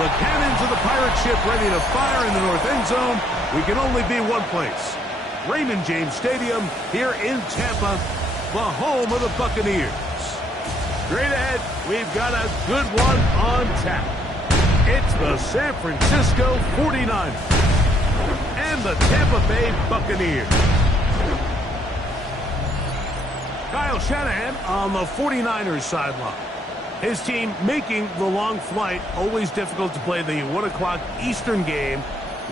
The cannons of the pirate ship ready to fire in the north end zone. We can only be one place. Raymond James Stadium here in Tampa, the home of the Buccaneers. Straight ahead, we've got a good one on tap. It's the San Francisco 49ers and the Tampa Bay Buccaneers. Kyle Shanahan on the 49ers sideline. His team making the long flight. Always difficult to play the 1 o'clock Eastern game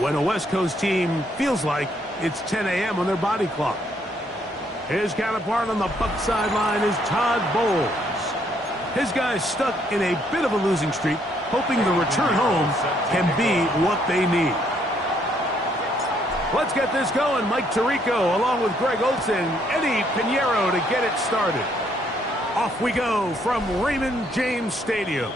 when a West Coast team feels like it's 10 a.m. on their body clock. His counterpart on the Buc sideline is Todd Bowles. His guys stuck in a bit of a losing streak, hoping the return home can be what they need. Let's get this going. Mike Tirico along with Greg Olsen, Eddie Pinheiro to get it started. Off we go from Raymond James Stadium.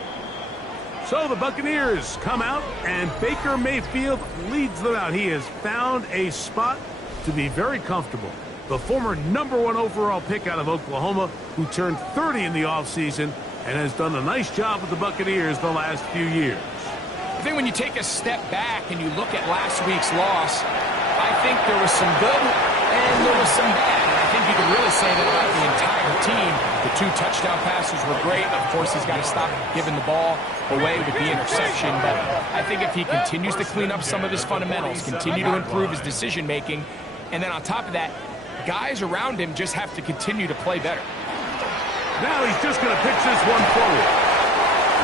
So the Buccaneers come out, and Baker Mayfield leads them out. He has found a spot to be very comfortable. The former #1 overall pick out of Oklahoma, who turned 30 in the offseason and has done a nice job with the Buccaneers the last few years. I think when you take a step back and you look at last week's loss, I think there was some good and there was some bad. And I think you can really say that about the entire team. The 2 touchdown passes were great. Of course, he's got to stop giving the ball away with the interception. But I think if he continues to clean up some of his fundamentals, continue to improve his decision-making, and then on top of that, guys around him just have to continue to play better. Now he's just going to pitch this one forward.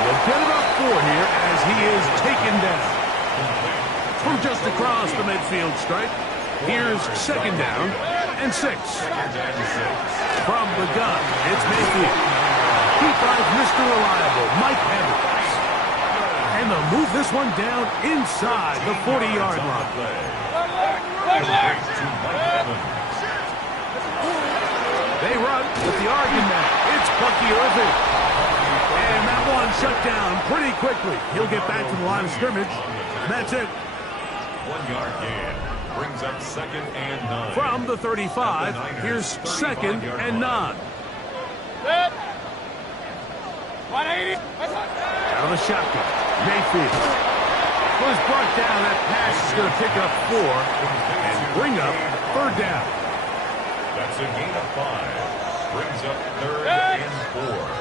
We'll get about 4 here as he is taken down. From just across the midfield stripe, here's 2nd down and 6. From the gun, it's Mayfield. He finds Mr. Reliable, Mike Evans. And they'll move this one down inside the 40-yard line. They run with the argument. It's Bucky Irving. And that one shut down pretty quickly. He'll get back to the line of scrimmage. That's it. 1-yard gain brings up 2nd and 9. From the 35, here's 2nd and 9. Out of the shotgun, Mayfield was brought down. That pass is going to pick up 4 and bring up 3rd down. That's a gain of 5. Brings up 3rd and 4.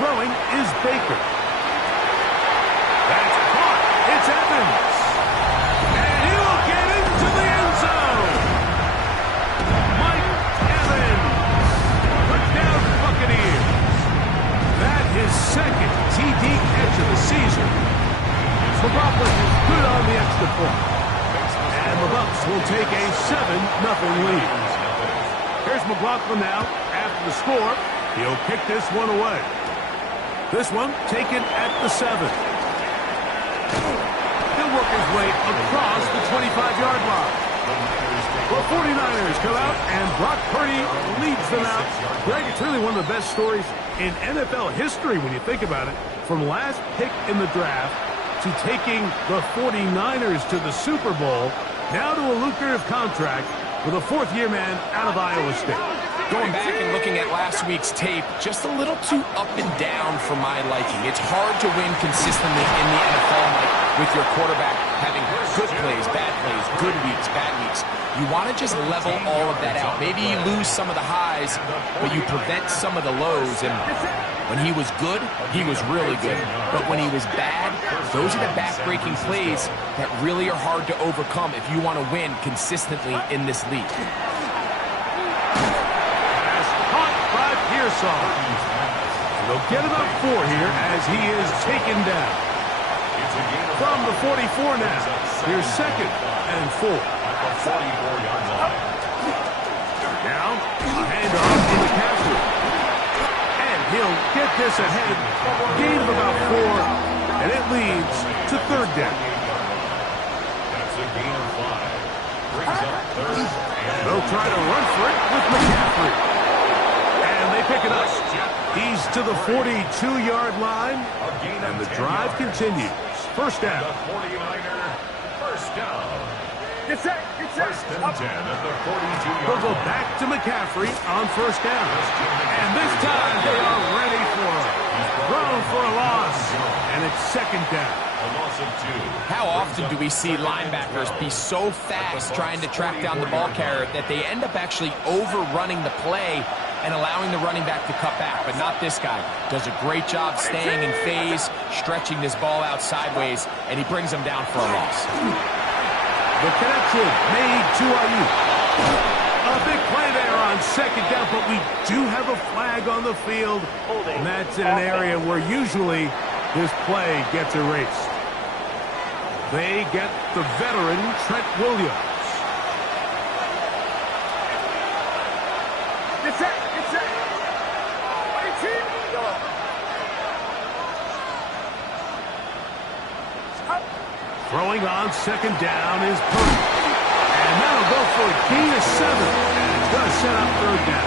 Throwing is Baker. That's caught. It's Evans. And he will get into the end zone. Mike Evans. Touchdown Buccaneers. That is 2nd TD catch of the season. McLaughlin is good on the extra point. And the Bucs will take a 7-0 lead. Here's McLaughlin now. After the score, he'll kick this one away. This one taken at the 7. He'll work his way across the 25-yard line. The 49ers come out, and Brock Purdy leads them out. Greg, it's really one of the best stories in NFL history when you think about it. From last pick in the draft to taking the 49ers to the Super Bowl, now to a lucrative contract with a 4th-year man out of Iowa State. Going back and looking at last week's tape, just a little too up and down for my liking. It's hard to win consistently in the NFL, Mike, with your quarterback having good plays, bad plays, good weeks, bad weeks. You want to just level all of that out. Maybe you lose some of the highs, but you prevent some of the lows. And when he was good, he was really good. But when he was bad, those are the back-breaking plays that really are hard to overcome if you want to win consistently in this league. They'll get about 4 here as he is taken down. From the 44 now, here's 2nd and 4. Now, a handoff in the castle. And he'll get this ahead. Gain of about 4, and it leads to 3rd down. That's a gain of 5. They'll try to run for it with McCaffrey. And they pick it up. He's to the 42-yard line, and the drive continues. First down. The 49er, first down. Get set. First and 10 at the 42-yard They'll go line. back to McCaffrey on first down. And this time they are ready for it. Thrown for a loss, and it's second down. A loss of 2. How often do we see linebackers be so fast trying to track down the ball carrier that they end up actually overrunning the play and allowing the running back to cut back? But not this guy. Does a great job staying in phase, stretching this ball out sideways, and he brings them down for a loss. The connection made to Ayuk. A big play there on second down, but we do have a flag on the field, and that's in an area where usually this play gets erased. They get the veteran Trent Williams. Get set. Throwing on second down is Purdy. And that'll go for a gain of 7. And it's going to set up third down.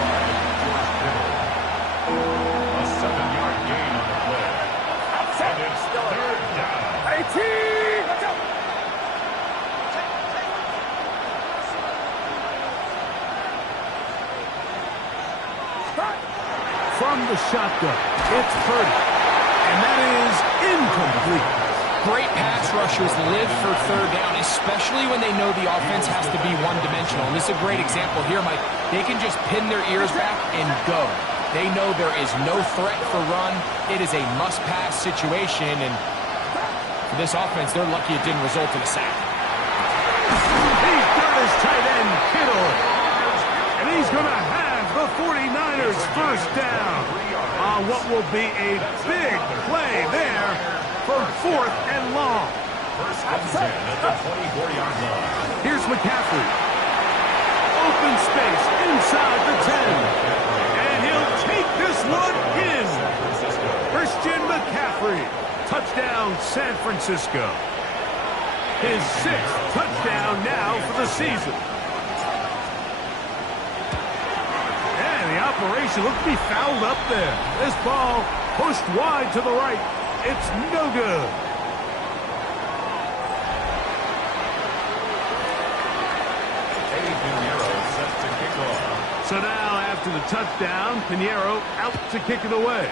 A 7-yard gain on the play. And it's third down. Watch out. From the shotgun, it's Purdy. And that is incomplete. Great pass rushers live for third down, especially when they know the offense has to be one-dimensional. And this is a great example here, Mike. They can just pin their ears back and go. They know there is no threat for run. It is a must-pass situation, and for this offense, they're lucky it didn't result in a sack. He's got his tight end, Kittle. And he's going to have the 49ers first down on what will be a big play there for fourth and long. First and 10 at the 24-yard line. Here's McCaffrey. Open space inside the 10. And he'll take this one in. Christian McCaffrey. Touchdown, San Francisco. His 6th touchdown now for the season. And the operation looked to be fouled up there. This ball pushed wide to the right. It's no good. Set to kick off. So now, after the touchdown, Pinheiro out to kick it away.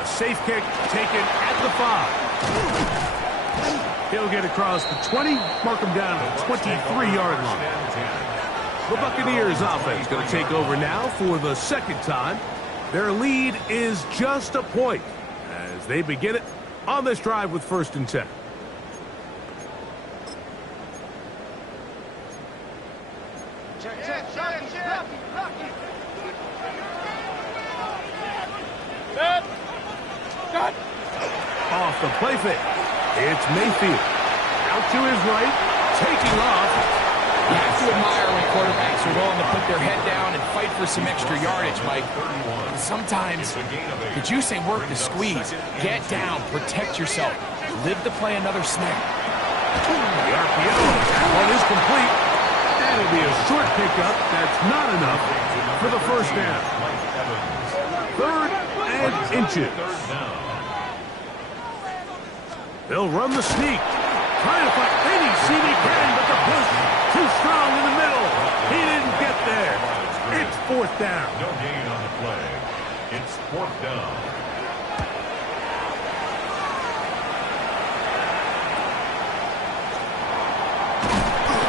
A safe kick taken at the 5. He'll get across the 20, mark him down at the 23-yard line. The Buccaneers offense going to take over now for the second time. Their lead is just a point as they begin it on this drive with first and 10. Off the play fake. It's Mayfield. Out to his right, taking off. You have to admire when quarterbacks are willing to put their head down and fight for some extra yardage, Mike. Sometimes, could you say work the squeeze? Get down, protect yourself, live to play another snap. The RPO, that one is complete. That'll be a short pickup. That's not enough for the first down. Third and inches. They'll run the sneak. Trying to find any seam he can, but the push too strong in the middle. He didn't get there. It's fourth down. No gain on the play. It's fourth down.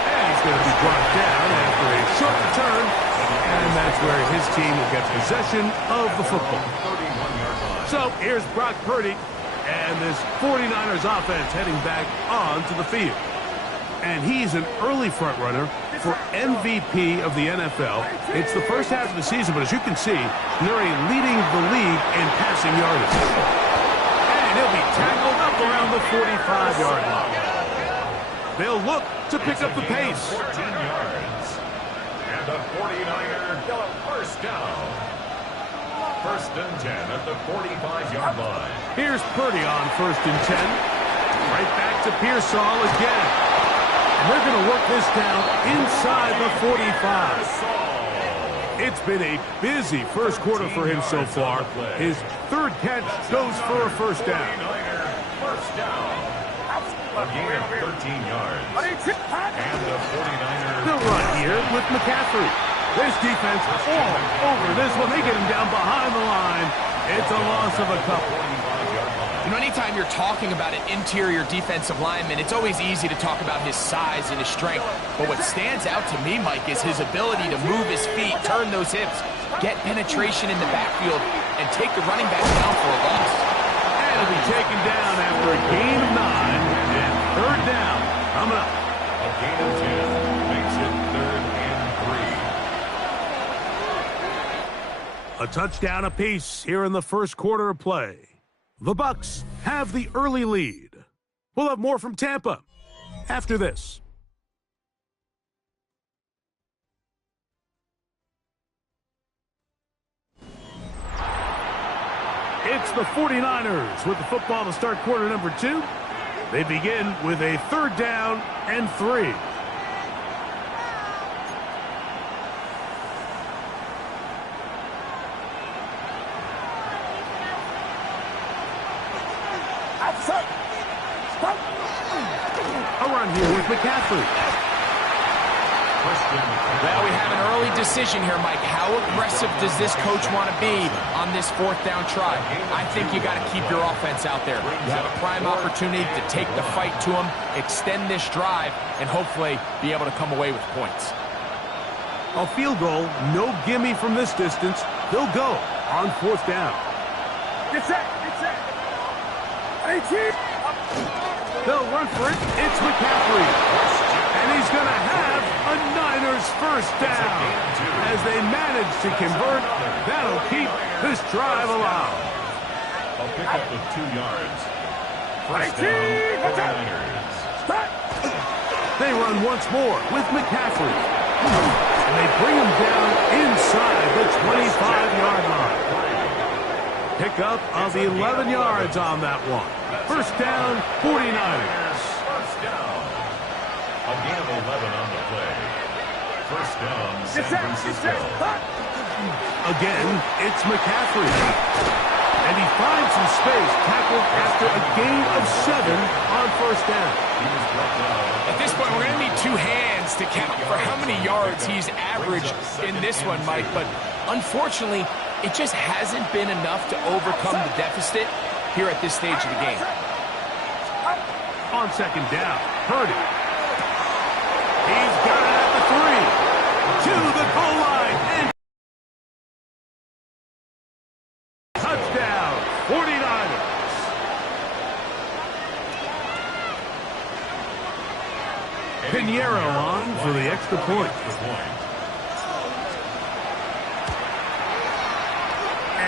And he's going to be brought down after a short return. And that's where his team will get possession of the football. 31-yard line. So here's Brock Purdy. And this 49ers offense heading back onto the field. And he's an early front runner for MVP of the NFL. It's the first half of the season, but as you can see, they're leading the league in passing yardage. And he'll be tackled up around the 45-yard line. They'll look to pick up the pace. 14 yards. And the 49er first down. First and 10 at the 45-yard line. Here's Purdy on first and 10. Right back to Pearsall again. And they're going to work this down inside the 45. It's been a busy first quarter for him so far. His third catch goes for a first down. First down. A gain of 13 yards. And the 49ers. The run here with McCaffrey. This defense all over this one. They get him down behind the line. It's a loss of a couple. You know, anytime you're talking about an interior defensive lineman, it's always easy to talk about his size and his strength. But what stands out to me, Mike, is his ability to move his feet, turn those hips, get penetration in the backfield, and take the running back down for a loss. And he'll be taken down after a gain of 9 and third down coming up. A gain of 10 makes it 3rd and 3. A touchdown apiece here in the first quarter of play. The Bucs have the early lead. We'll have more from Tampa after this. It's the 49ers with the football to start quarter number 2. They begin with a 3rd down and 3. A run here with McCaffrey. Well, we have an early decision here, Mike. How aggressive does this coach want to be on this 4th down try? I think you got to keep your offense out there. You have a prime opportunity to take the fight to him, extend this drive, and hopefully be able to come away with points. A field goal, no gimme from this distance. They'll go on 4th down. Get set! Get set! 18! They'll run for it. It's McCaffrey. And he's going to have a Niners first down. As they manage to convert, that'll keep this drive alive. A pickup of 2 yards. First down, 49ers. They run once more with McCaffrey. And they bring him down inside the 25-yard line. Pickup of 11 yards on that one. First down, 49ers. First down. A gain of 11 on the play. First down, San Francisco. Again, it's McCaffrey. And he finds some space, tackled after a gain of 7 on first down. At this point, we're going to need 2 hands to count for how many yards he's averaged in this one, Mike. But unfortunately, it just hasn't been enough to overcome the deficit here at this stage of the game. On second down, Purdy. He's got it at the 3. To the goal line. And touchdown, 49ers. Pinheiro on for the extra point.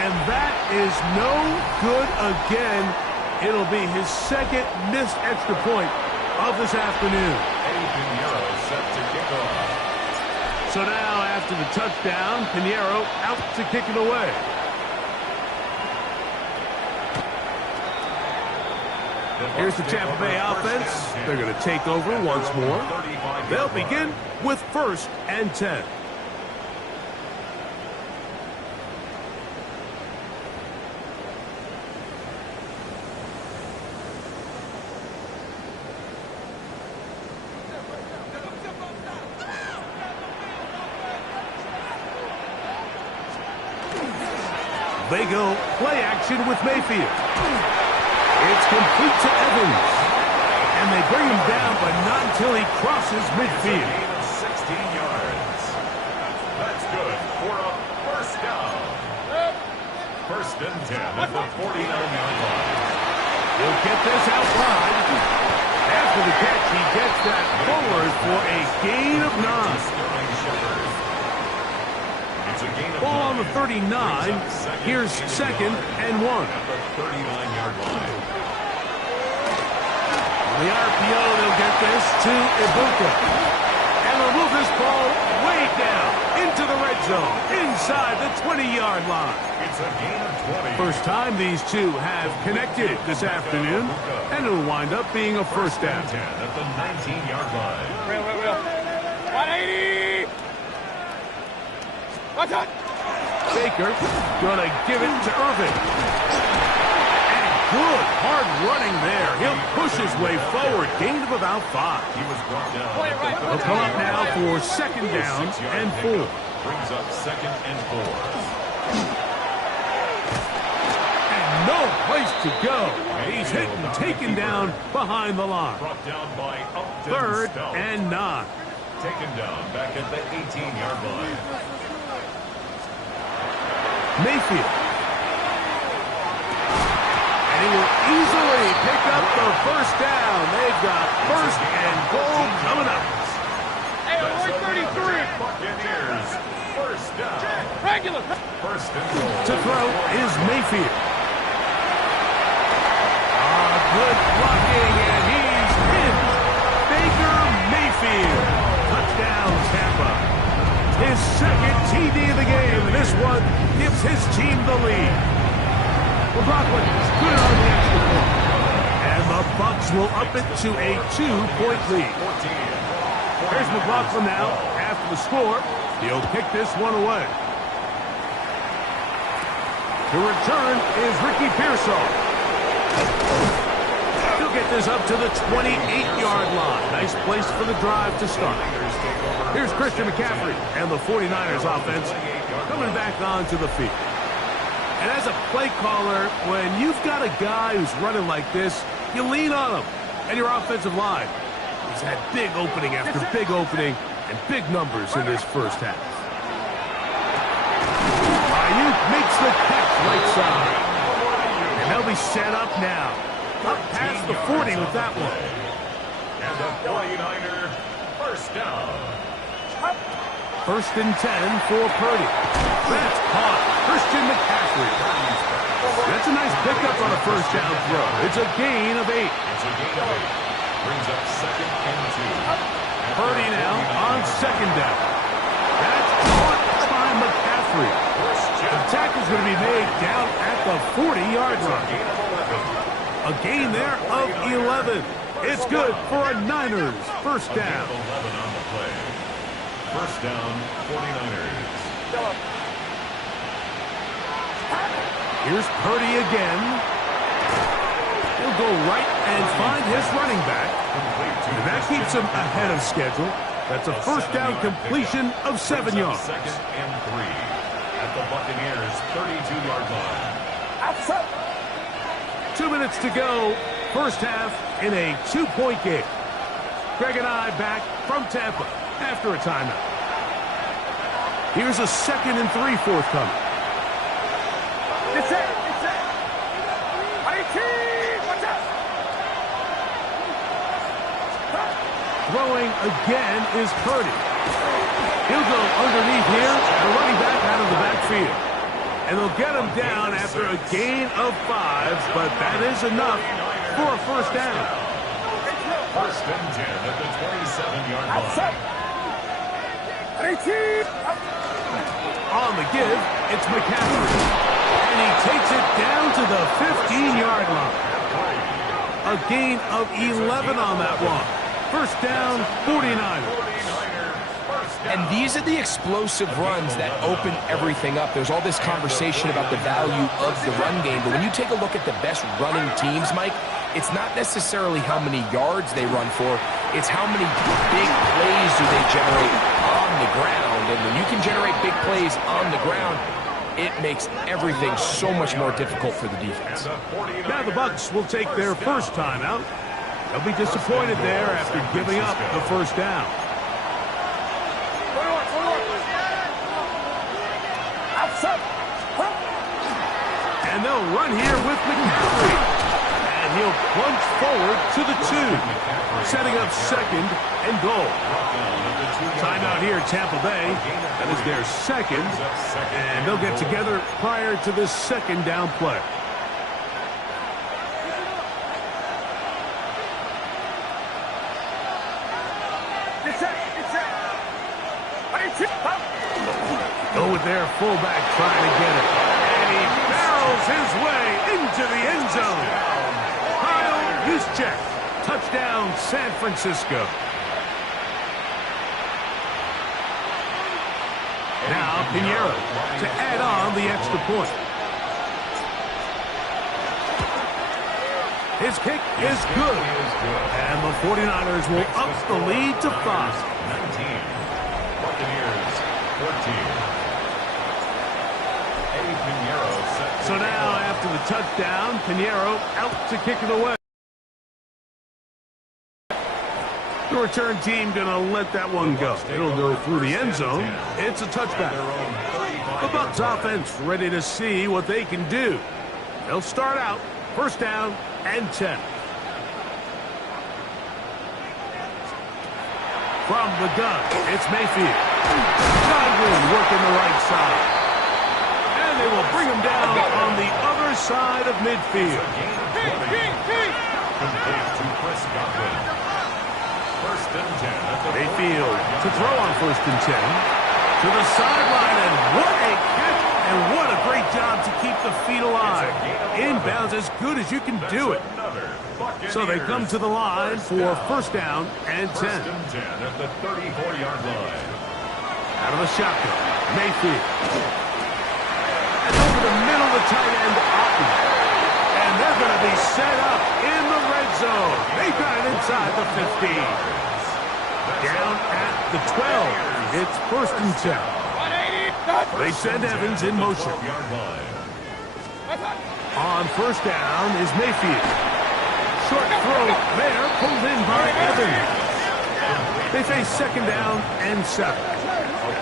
And that is no good again. It'll be his 2nd missed extra point of this afternoon. Set to kick off. So now after the touchdown, Pinheiro out to kick it away. Here's the Tampa Bay offense. They're going to take over once more. They'll begin with 1st and 10. They go play action with Mayfield. It's complete to Evans. And they bring him down, but not until he crosses midfield. 16 yards. That's good for a first down. First and 10 at the 49-yard line. He'll get this out wide. After the catch, he gets that forward for a gain of 9. Ball on the 39. Here's 2nd and 1. At the 39-yard line. The RPO, they'll get this to Ibuka. And they'll move this ball way down into the red zone, inside the 20-yard line. It's a gain of 20. First time these two have connected this afternoon, and it'll wind up being a first down. 10 at the 19-yard line. Real. 180. Watch out. Baker gonna give it to Irving. And good hard running there. He'll push his way forward. Gain of about 5. He was brought down. They'll come up now for second down and 4. Brings up second and 4. No place to go. He's hit and taken down behind the line. Brought down by Upton. Third Stout. and 9. Taken down back at the 18-yard line. Mayfield. And he will easily pick up the first down. They've got first and goal coming up. Hey, we're 33. Buccaneers. First down. Regular. First and goal. To throw is Mayfield. Good blocking, and he's in. Baker Mayfield. Touchdown, Tampa. His second TD of the game, and this one gives his team the lead. McLaughlin is good on the extra point. And the Bucs will up it to a 2-point lead. Here's McLaughlin now. After the score, he'll kick this one away. The return is Ricky Pearsall. He'll get this up to the 28-yard line. Nice place for the drive to start. Here's Christian McCaffrey and the 49ers offense coming back onto the field. And as a play caller, when you've got a guy who's running like this, you lean on him and your offensive line. He's had big opening after big opening and big numbers in this first half. Ayuk makes the catch right side. And they'll be set up now. Up past the 40 with that one. And the 49er first down. First and 10 for Purdy. That's caught. Christian McCaffrey. That's a nice pickup on a first down throw. It's a gain of 8. It's a gain of 8. Brings up second and 2. Purdy now on second down. That's caught by McCaffrey. The tackle's going to be made down at the 40-yard line. A gain there of 11. It's good for a Niners first down. 11 on the play. First down, 49ers. Here's Purdy again. He'll go right and find his running back. And that keeps him ahead of schedule. That's a first down completion of 7 yards. Second and 3 at the Buccaneers' 32-yard line. Outside. 2 minutes to go. First half in a 2-point game. Greg and I back from Tampa after a timeout. Here's a second and 3 forthcoming. It's it. Watch out. Throwing again is Purdy. He'll go underneath here, the running back out of the backfield. And they'll get him down after a gain of 5, but that is enough for a first down. First and 10 at the 27-yard line. Outside. 18. On the give, it's McCaffrey. And he takes it down to the 15-yard line. A gain of 11 on that one. First down, 49ers. And these are the explosive runs that open everything up. There's all this conversation about the value of the run game, but when you take a look at the best running teams, Mike, it's not necessarily how many yards they run for, it's how many big plays do they generate on the ground. And when you can generate big plays on the ground, it makes everything so much more difficult for the defense. Now the Bucs will take their first timeout. They'll be disappointed there after giving up the first down. And they'll run here with McCaffrey. And he'll plunge forward to the 2. Setting up second and goal. Timeout here at Tampa Bay. That is their second. And they'll get together prior to this second down play. Go with their fullback trying to get it. And he barrels his way into the end zone. Kyle Juszczyk. Touchdown, San Francisco. Now Pinheiro to add on the extra point. His kick is good. And the 49ers will up the lead to 5. 19. Buccaneers 14. So now, after the touchdown, Pinheiro out to kick it away. The return team going to let that one go. It'll go through the end zone. It's a touchback. The Bucs offense ready to see what they can do. They'll start out first down and 10. From the gun, it's Mayfield. Godwin working the right side. And they will bring him down on the other side of midfield. Mayfield to throw on first and 10. To the sideline, and what a catch, and what a great job to keep the feet alive. Inbounds as good as you can do it. So they come to the line for first down and 10. At the 34-yard line. Out of the shotgun, Mayfield. And over the middle of the tight end, Otten. And they're going to be set up in the red zone. They've got it inside the 15. Down at the 12. It's first and 10. They send Evans in motion. On first down is Mayfield. Short throw there, pulled in by Evans. They face second down and 7. A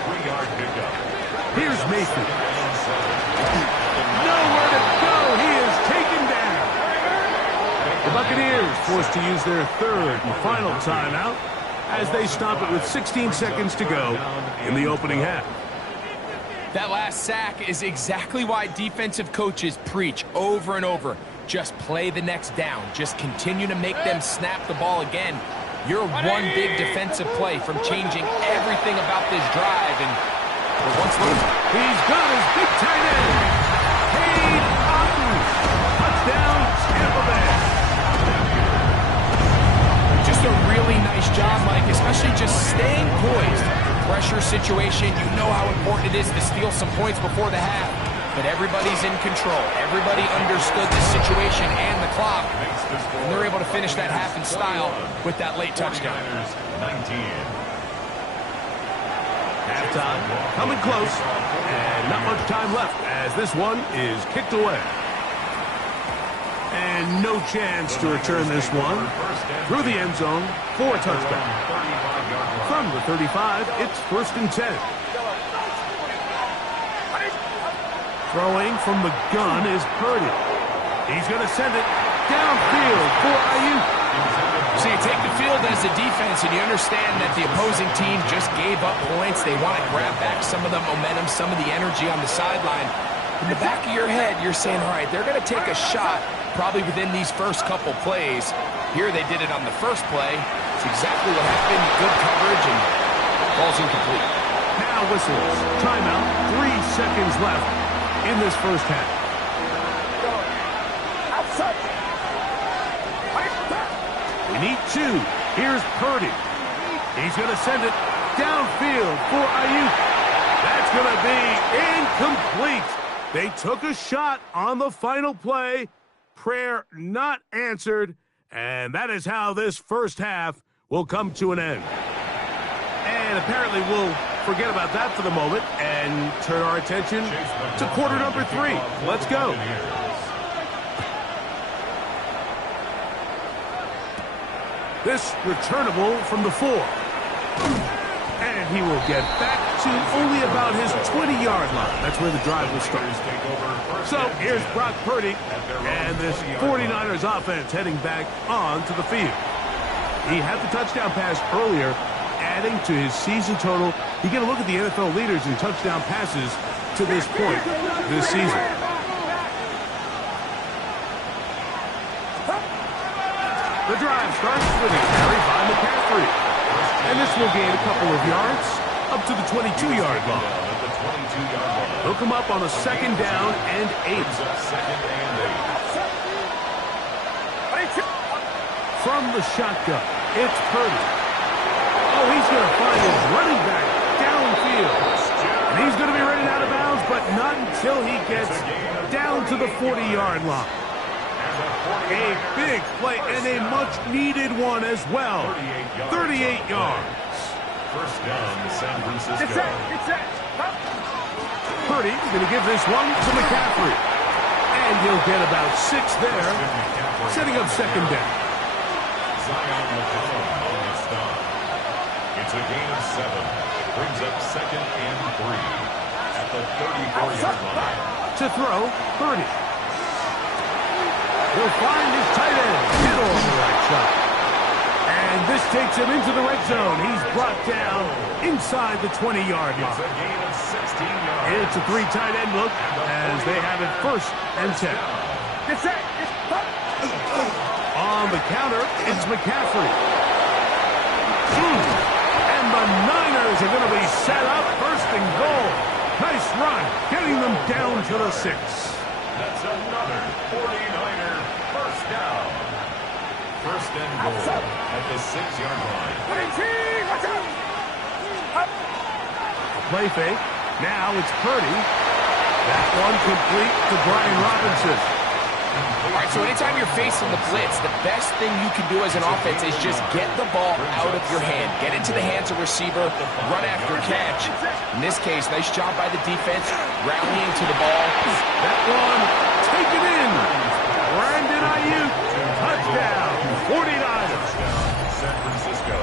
3-yard pickup. Here's Mayfield. Nowhere to go. He is taken down. The Buccaneers forced to use their third and final timeout as they stop it with 16 seconds to go in the opening half. That last sack is exactly why defensive coaches preach over and over. Just play the next down. Just continue to make them snap the ball again. You're one big defensive play from changing everything about this drive. And he's got his big tight end. Cade Otton. Touchdown, Tampa Bay. Just a really nice job, Mike, especially just staying poised. Pressure situation, you know how important it is to steal some points before the half. But everybody's in control. Everybody understood the situation and the clock. And they're able to finish that half in style with that late touchdown. 19. Halftime coming close, and not much time left as this one is kicked away. And no chance to return this one through the end zone for a touchdown. From the 35, it's first and 10. Throwing from the gun is Purdy. He's going to send it downfield for Ayuk. So you take the field as a defense and you understand that the opposing team just gave up points. They want to grab back some of the momentum, some of the energy on the sideline. In the back of your head, you're saying, all right, they're going to take a shot probably within these first couple plays. Here they did it on the first play. It's exactly what happened. Good coverage and ball's incomplete. Now whistles. Timeout. 3 seconds left in this first half. We need 2. Here's Purdy. He's going to send it downfield for Ayuk. That's going to be incomplete. They took a shot on the final play. Prayer not answered. And that is how this first half will come to an end. And apparently we'll forget about that for the moment and turn our attention to quarter number 3. Let's go. This returnable from the 4. And he will get back to only about his 20-yard line. That's where the drive will start. So here's Brock Purdy and this 49ers offense heading back onto the field. He had the touchdown pass earlier, adding to his season total. You get a look at the NFL leaders in touchdown passes to this point this season. The drive starts with a carry by McCaffrey. And this will gain a couple of yards up to the 22-yard line. He'll come up on a second down and 8. From the shotgun, it's Purdy. Oh, he's going to find his running back downfield. And he's gets down to the 40-yard line. A big play and a much-needed one as well. 38 yards. First down, San Francisco. Get set. Get set. Purdy's going to give this one to McCaffrey. And he'll get about 6 there, setting up second down. Zion McCollum on the stop. It's a gain of 7. Brings up second and 3 at the 34-yard line. To throw, Purdy. He'll find his tight end. Middle on the right side. And this takes him into the red zone. He's brought down inside the 20-yard line. It's a gain of 16 yards. It's a 3 tight end look as they have it first and 10. Get set. Get set. On the counter, it's McCaffrey. And the Niners are going to be set up first and goal. Nice run, getting them down to the 6. That's another 49er first down. First and goal at the 6-yard line. Watch out. Play fake. Now it's Purdy. That one complete to Brian Robinson. All right, so anytime you're facing the blitz, the best thing you can do as an offense is just get the ball out of your hand. Get into the hands of receiver, run after catch. In this case, nice job by the defense, rallying to the ball. That one taken in. Brandon Ayuk, touchdown, 49ers. San Francisco.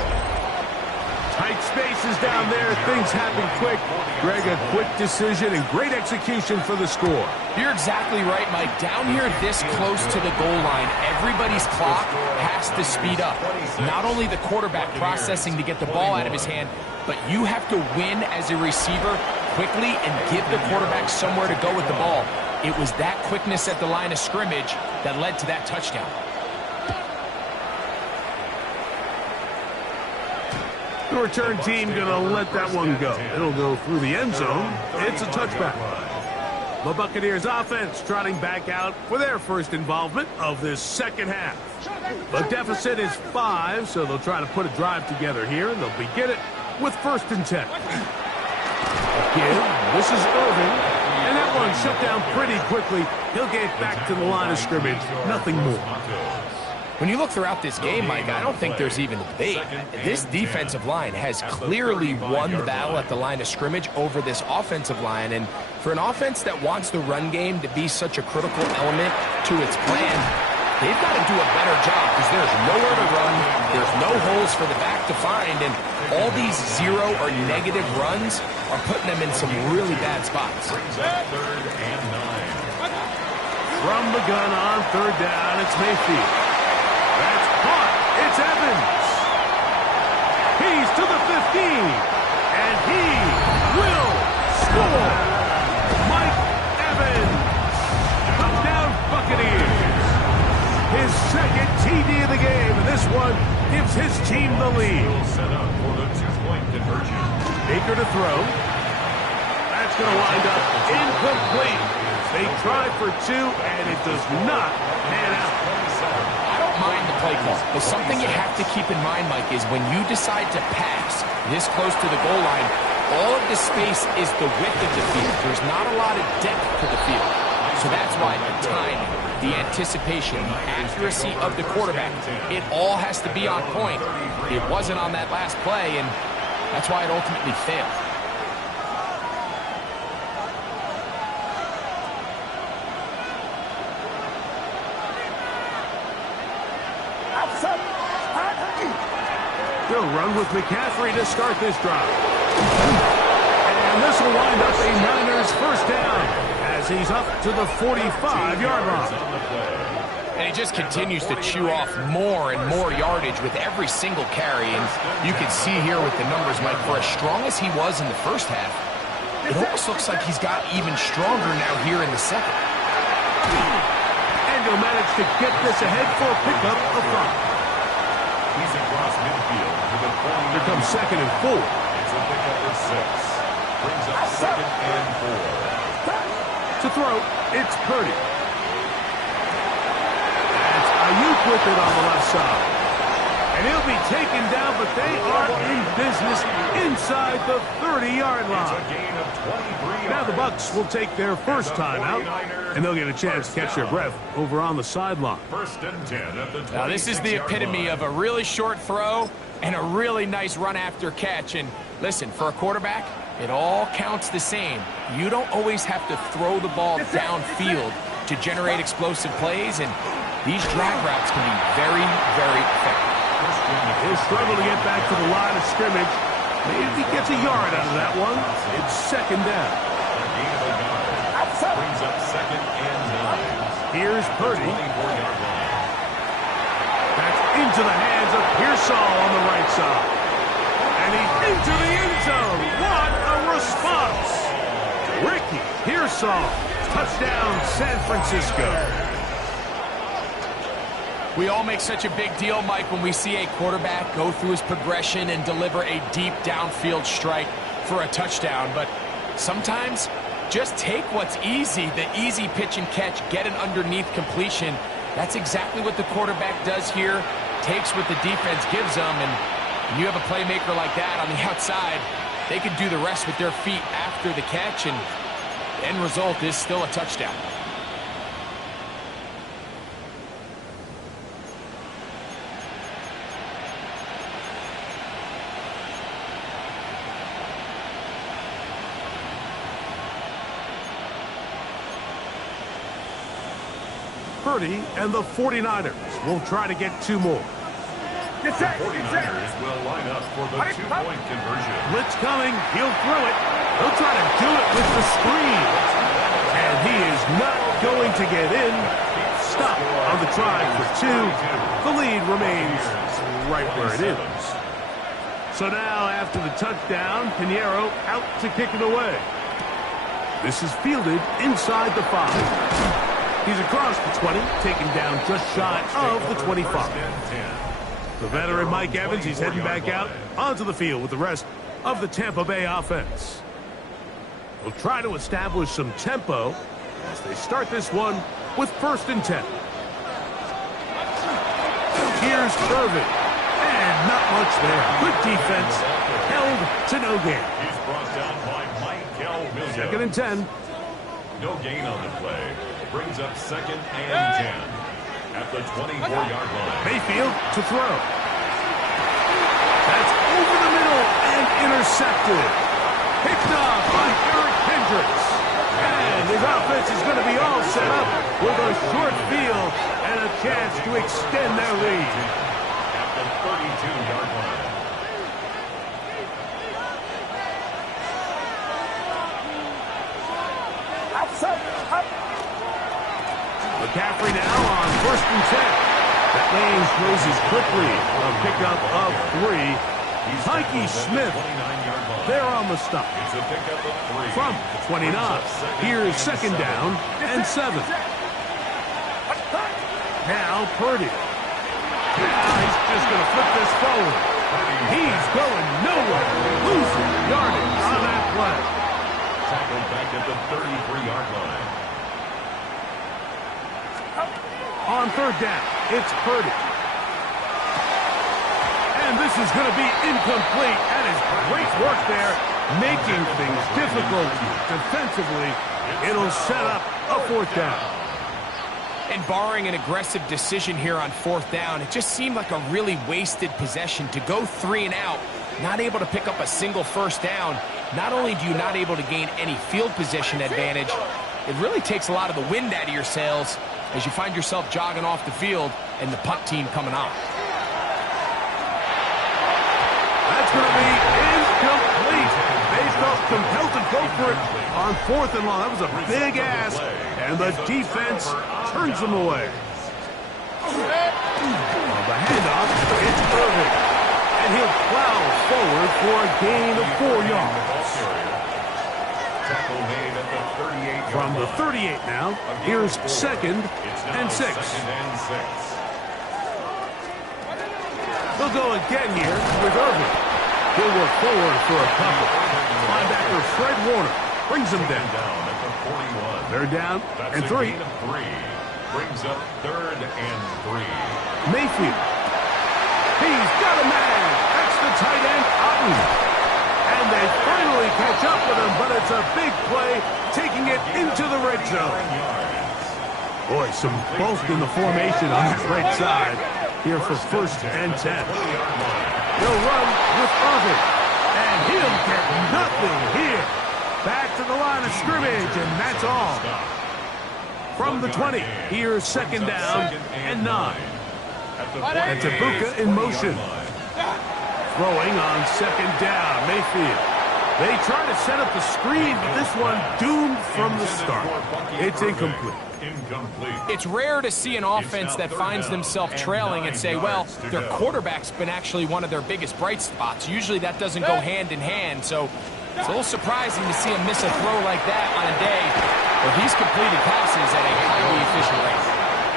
Tight spaces down there. Things happen quick. Greg, a quick decision and great execution for the score. You're exactly right, Mike. Down here this close to the goal line, everybody's clock has to speed up. Not only the quarterback processing to get the ball out of his hand, but you have to win as a receiver quickly and give the quarterback somewhere to go with the ball. It was that quickness at the line of scrimmage that led to that touchdown. The return team going to let that one go. It'll go through the end zone. It's a touchback. The Buccaneers offense trotting back out for their first involvement of this second half. The deficit is 5, so they'll try to put a drive together here, and they'll begin it with first and 10. Again, this is Irving, and that one shut down pretty quickly. He'll get back to the line of scrimmage. Nothing more. When you look throughout this game, Mike, I don't think there's even a debate. This defensive line has clearly won the battle at the line of scrimmage over this offensive line. And for an offense that wants the run game to be such a critical element to its plan, they've got to do a better job because there's nowhere to run. There's no holes for the back to find. And all these 0 or negative runs are putting them in some really bad spots. Third and 9. From the gun on third down, it's Mayfield. That's caught. It's Evans. He's to the 15. And he will score. Mike Evans. Touchdown Buccaneers. His second TD of the game. And this one gives his team the lead. Set up for the 2-point conversion. Baker to throw. That's going to wind up incomplete. They tried for 2, and it does not pan out. Mind the play call, but something you have to keep in mind, Mike, is when you decide to pass this close to the goal line, all of the space is the width of the field. There's not a lot of depth to the field. So that's why the timing, the anticipation, the accuracy of the quarterback, it all has to be on point. It wasn't on that last play, and that's why it ultimately failed. They'll run with McCaffrey to start this drive. And this will wind up a Niners first down as he's up to the 45-yard line. And he just continues to chew off more and more yardage with every single carry. And you can see here with the numbers, Mike, for as strong as he was in the first half, it almost looks like he's got even stronger now here in the second. And he'll manage to get this ahead for a pickup of 5. He's across midfield to the 40. Here comes second and 4. It's a pickup of 6. Brings up second and 4. To throw, it's Purdy. That's Ayuk with it on the left side. And he'll be taken down, but they are in business inside the 30-yard It's line. a gain of 23 Now the yards. Bucs will take their first time out, and they'll get a chance to catch their breath over on the sideline. First and 10 at the 26-yard line. Now, this is the epitome of a really short throw and a really nice run after catch. And listen, for a quarterback, it all counts the same. You don't always have to throw the ball downfield to generate explosive plays, and these drag routes can be very, very effective. He'll struggle to get back to the line of scrimmage. Maybe if he gets a yard out of that one, it's second down. Gain of a yard. Brings up second and 9. Here's Purdy. 24-yard line. That's into the hands of Pearsall on the right side. And he's into the end zone. What a response. Ricky Pearsall. Touchdown, San Francisco. We all make such a big deal, Mike, when we see a quarterback go through his progression and deliver a deep downfield strike for a touchdown. But sometimes, just take what's easy, the easy pitch and catch, get an underneath completion. That's exactly what the quarterback does here. Takes what the defense gives them, and when you have a playmaker like that on the outside, they can do the rest with their feet after the catch, and the end result is still a touchdown. Purdy and the 49ers will try to get two more. The 49ers will line up for the two-point conversion. Blitz coming. He'll throw it. He'll try to do it with the screen. And he is not going to get in. Stop on the try for two. The lead remains right where it is. So now, after the touchdown, Pinheiro out to kick it away. This is fielded inside the 5. He's across the 20, taken down just shy of the 25. The veteran Mike Evans, he's heading back out onto the field with the rest of the Tampa Bay offense. We'll try to establish some tempo as they start this one with first and 10. Here's Irvin. And not much there. Good defense. Held to no gain. He's brought down by Michael Williams. Second and 10. No gain on the play. Brings up second and 10 at the 24-yard line. Mayfield to throw. That's over the middle and intercepted. Picked off by Eric Hendricks. And his offense is going to be all set up with a short field and a chance to extend their lead. At the 32-yard line. McCaffrey now on first and 10. That lanes closes quickly. A pickup of 3. Mikey Smith 29-yard line. there on the stop. It's a pickup of 3. From 29. Here's second down and 7. Now Purdy. Now he's just going to flip this forward. He's going nowhere. Losing yardage on that play. Tackled back at the 33-yard line. On third down, it's Purdy. And this is going to be incomplete. That is great work there, making things difficult defensively. It'll set up a fourth down. And barring an aggressive decision here on fourth down, it just seemed like a really wasted possession to go 3 and out, not able to pick up a single first down. Not only do you not able to gain any field position advantage, it really takes a lot of the wind out of your sails as you find yourself jogging off the field and the punt team coming on. That's going to be incomplete. They felt compelled to go for it on fourth and long. That was a big ask, and the defense turns them away. On the handoff, it's Irvin, and he'll plow forward for a gain of 4 yards. Tackle made at the 38-yard From the 38 now, here's second and 6. Second and 6. They'll go again here with Irvin. He'll work forward for a couple. Linebacker Fred Warner brings him down. Down at the 41. They're down That's and a 3. gain of 3. Brings up third and 3. Mayfield. He's got a man. That's the tight end Otten. And they finally catch up with him, but it's a big play, taking it into the red zone. Boy, some bulk in the formation on that right side here for 1st and 10. He'll run with Irvin, and he'll get nothing here. Back to the line of scrimmage, and that's all. From the 20, here's 2nd down and 9. That's Buccaneers in motion. Throwing on 2nd down, Mayfield. They try to set up the screen, but this one doomed from the start. It's incomplete. It's rare to see an offense that finds themselves trailing and say, well, their quarterback's been actually one of their biggest bright spots. Usually that doesn't go hand in hand, so it's a little surprising to see him miss a throw like that on a day where he's completed passes at a highly efficient rate.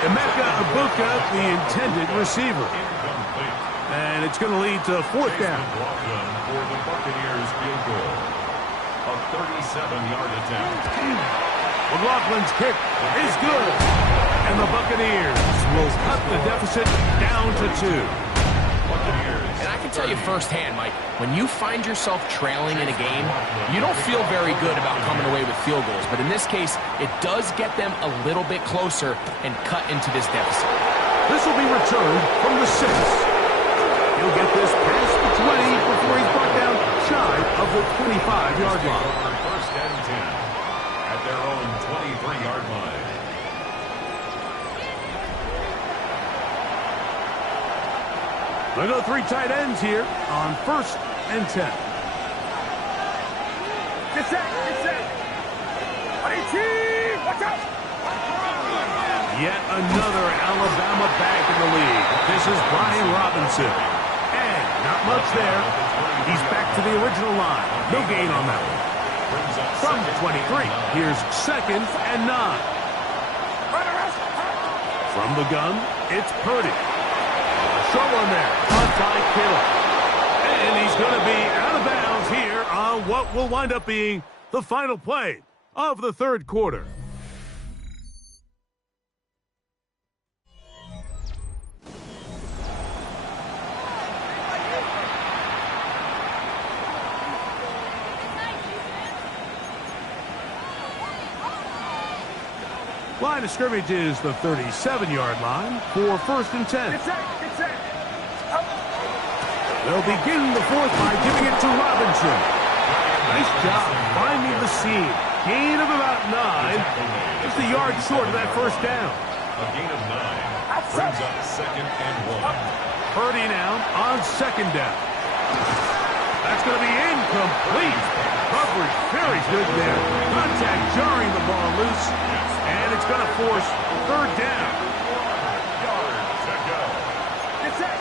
Emeka Ibuka, the intended receiver. And it's going to lead to 4th down. For the Buccaneers field goal. A 37-yard attempt. McLaughlin's kick is good. And the Buccaneers will cut the deficit down to 2. And I can tell you firsthand, Mike, when you find yourself trailing in a game, you don't feel very good about coming away with field goals. But in this case, it does get them a little bit closer and cut into this deficit. This will be returned from the 6. He'll get this past the 20 before he's brought down shy of the 25-yard line. 1st and 10 at their own 23-yard line. They'll go 3 tight ends here on 1st and 10. Get set, get set. Watch out. Yet another Alabama back in the league. This is Brian Robinson. And not much there. He's back to the original line. No gain on that one. From 23, here's 2nd and 9. From the gun, it's Purdy. Short one there. Caught by Kittle. And he's going to be out of bounds here on what will wind up being the final play of the 3rd quarter. Line of scrimmage is the 37-yard line for 1st and 10. Get set. They'll begin the 4th by giving it to Robinson. Nice job finding the seam. Gain of about 9. Just a yard short of that 1st down. A gain of 9 brings up 2nd and 1. Purdy now on 2nd down. That's going to be incomplete. Coverage very good there. Contact jarring the ball loose. And it's going to force 3rd down. 4 yards to go. Get set.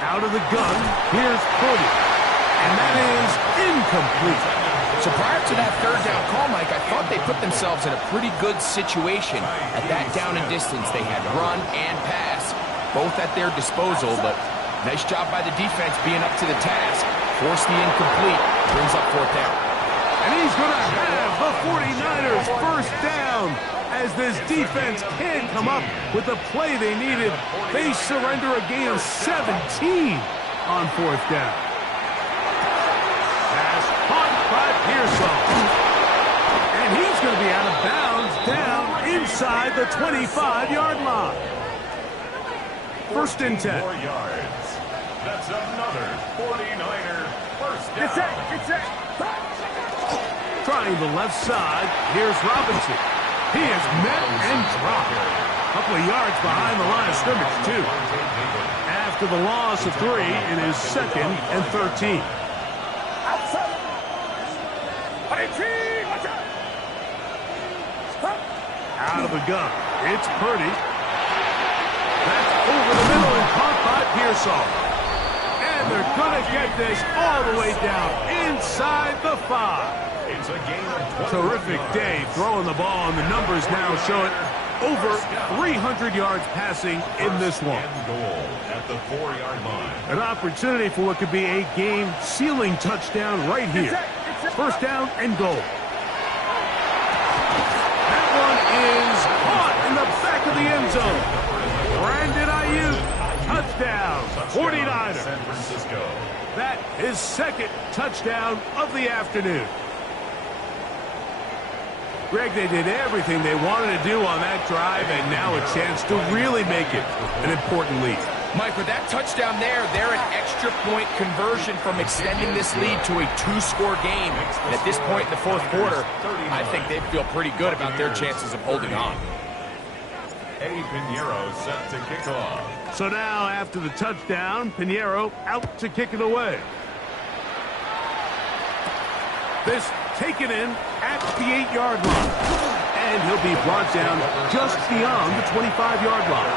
Out of the gun, here's Purdy. And that is incomplete. So prior to that 3rd down call, Mike, I thought they put themselves in a pretty good situation at that down and distance. They had run and pass, both at their disposal, but nice job by the defense being up to the task. Force the incomplete, brings up 4th down. And he's going to have the 49ers 1st down. As this defense can't come up with the play they needed, they surrender a gain of 17 on 4th down. Pass caught by Pearsall. And he's going to be out of bounds down inside the 25-yard line. 1st and 10. 4 yards. That's another 49er 1st down. Get set. Trying the left side, here's Robinson. He is met and dropped. A couple of yards behind the line of scrimmage, too. After the loss of 3, it is 2nd and 13. Out of the gun, it's Purdy. That's over the middle and caught by Pearsall. And they're going to get this all the way down inside the 5. It's a gain of 20. Terrific day throwing the ball, and the numbers now show it. over 300 yards passing in this one. And goal at the 4-yard line. An opportunity for what could be a game-sealing touchdown right here. First down and goal. That one is caught in the back of the end zone. Brandon Ayuk, touchdown, 49ers. San Francisco. That is second touchdown of the afternoon. Greg, they did everything they wanted to do on that drive, and now a chance to really make it an important lead. Mike, with that touchdown there, they're an extra point conversion from extending this lead to a 2-score game. And at this point in the fourth quarter, I think they feel pretty good about their chances of holding on. Eddie Pinheiro set to kick off. So now, after the touchdown, Pinheiro out to kick it away. This taken in at the 8-yard line. And he'll be brought down just beyond the 25-yard line.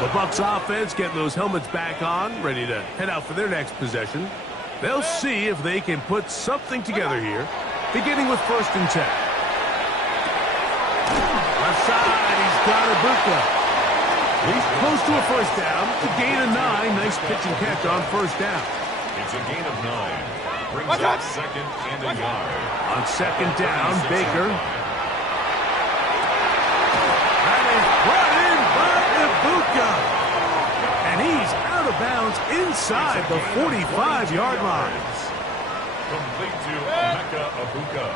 The Bucs offense getting those helmets back on, ready to head out for their next possession. They'll see if they can put something together here, beginning with 1st and 10. Left side, he's got Ibuka. He's close to a first down, to gain of 9. Nice pitch and catch on first down. It's a gain of 9. Brings up second and a yard. On second down, Baker. That is brought in by Ibuka. And he's out of bounds inside the 45-yard line. Complete to Emeka Ibuka.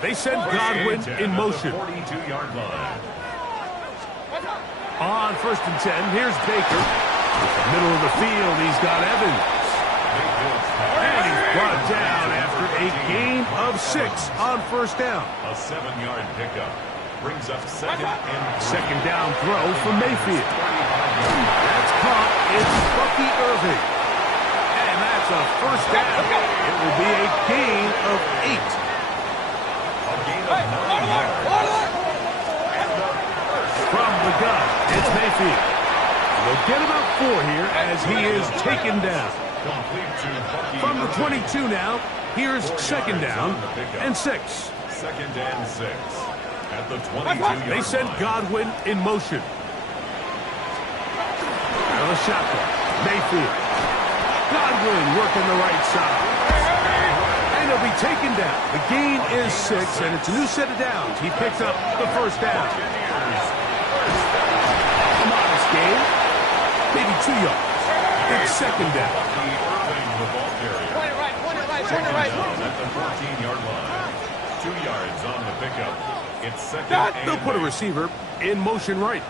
They send Godwin in motion. 42-yard line. On 1st and 10, here's Baker. With the middle of the field, he's got Evans. And he's brought down after a gain of 6 on first down. A 7-yard pickup. Brings up second and 3. Second down throw for Mayfield. That's caught. It's Bucky Irving. And that's a first down. It will be a gain of 8. A gain of 9 yards. From the gun, it's Mayfield. We'll get about 4 here as he is taken down. From the 22 now, here's second down and 6. Second and 6. At the 22-yard They send Godwin in motion. Out of the shotgun, Mayfield. Godwin working the right side. And he'll be taken down. The gain is 6, and it's a new set of downs. He picks up the first down. A modest gain, maybe 2 yards. It's second down. At the 14-yard line. 2 yards on the pickup. It's second and They'll put a receiver in motion right.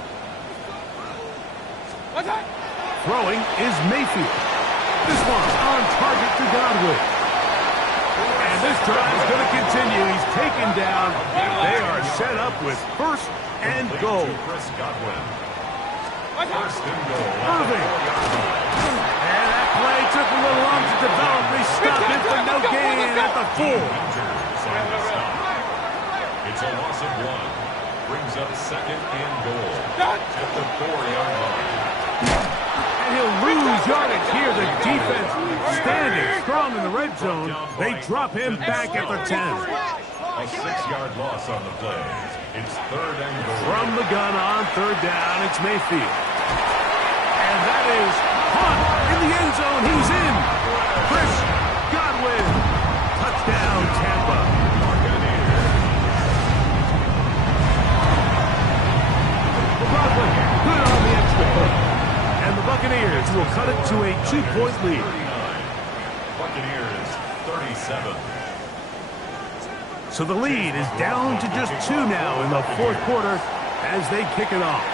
Throwing is Mayfield. This one's on target to Godwin. And this drive is going to continue. He's taken down. They are set up with 1st and goal. Chris Godwin. 1st and goal. Irving. And that play took a little long to develop. They stopped it for no gain at the 4. It's a loss of 1. Brings up second and goal at the 4-yard line. And he'll lose yardage here. The defense standing strong in the red zone. They drop him back at the 10. A 6-yard loss on the play. It's 3rd and goal. From the gun on 3rd down, it's Mayfield. And that is caught in the end zone. He's in. Chris Godwin. Touchdown, Tampa. Godwin, good on the extra point. And the Buccaneers will cut it to a 2-point lead. 39. Buccaneers 37. So the lead is down to just 2 now in the fourth quarter as they kick it off.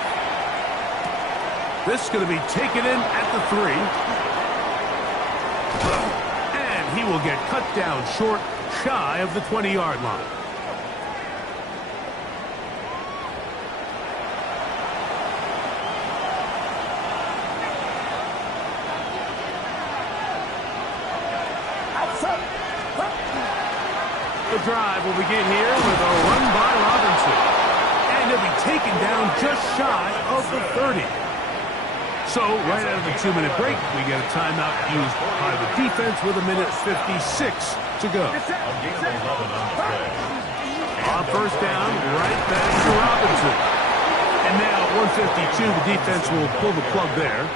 This is going to be taken in at the 3. And he will get cut down short, shy of the 20-yard line. The drive will begin here with a run by Robinson. And he'll be taken down just shy of the 30. So, right out of the 2-minute break, we get a timeout used by the defense with 1:56 to go. A gain of 11 on the play. On first down, right back to Robinson. And now at 152, the defense will pull the plug there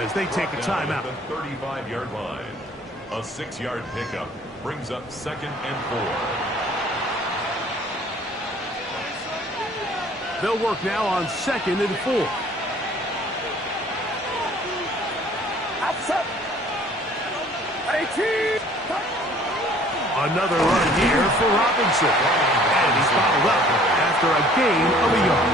as they take a timeout. The 35-yard line. A 6-yard pickup brings up 2nd and 4. They'll work now on 2nd and 4. Outside. 18. Another run here for Robinson. And he's followed up after a gain of a yard.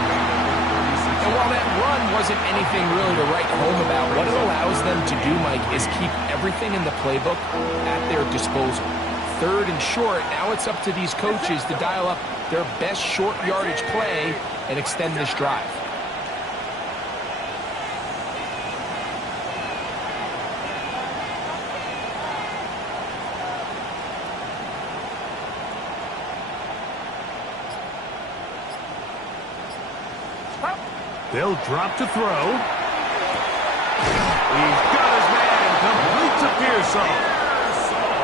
And while that run wasn't anything really to write home about, what it allows them to do, Mike, is keep everything in the playbook at their disposal. 3rd and short, now it's up to these coaches to dial up their best short yardage play and extend this drive. They'll drop to throw. He's got his man complete to Pearson.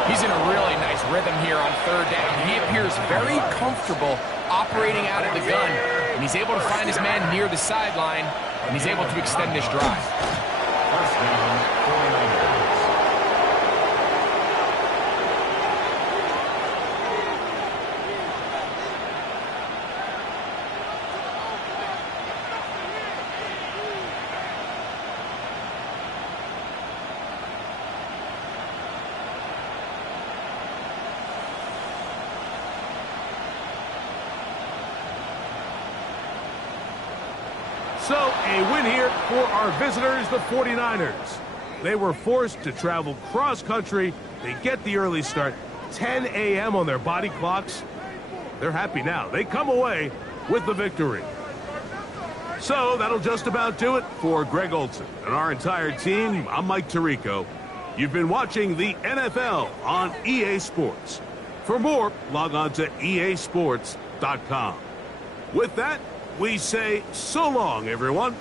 He's in a really nice rhythm here on 3rd down. He appears very comfortable operating out of the gun, and he's able to find his man near the sideline, and he's able to extend this drive. First down, 49ers. So, a win here for our visitors, the 49ers. They were forced to travel cross-country. They get the early start, 10 a.m. on their body clocks. They're happy now. They come away with the victory. So, that'll just about do it for Greg Olson and our entire team. I'm Mike Tirico. You've been watching the NFL on EA Sports. For more, log on to easports.com. With that, we say so long, everyone.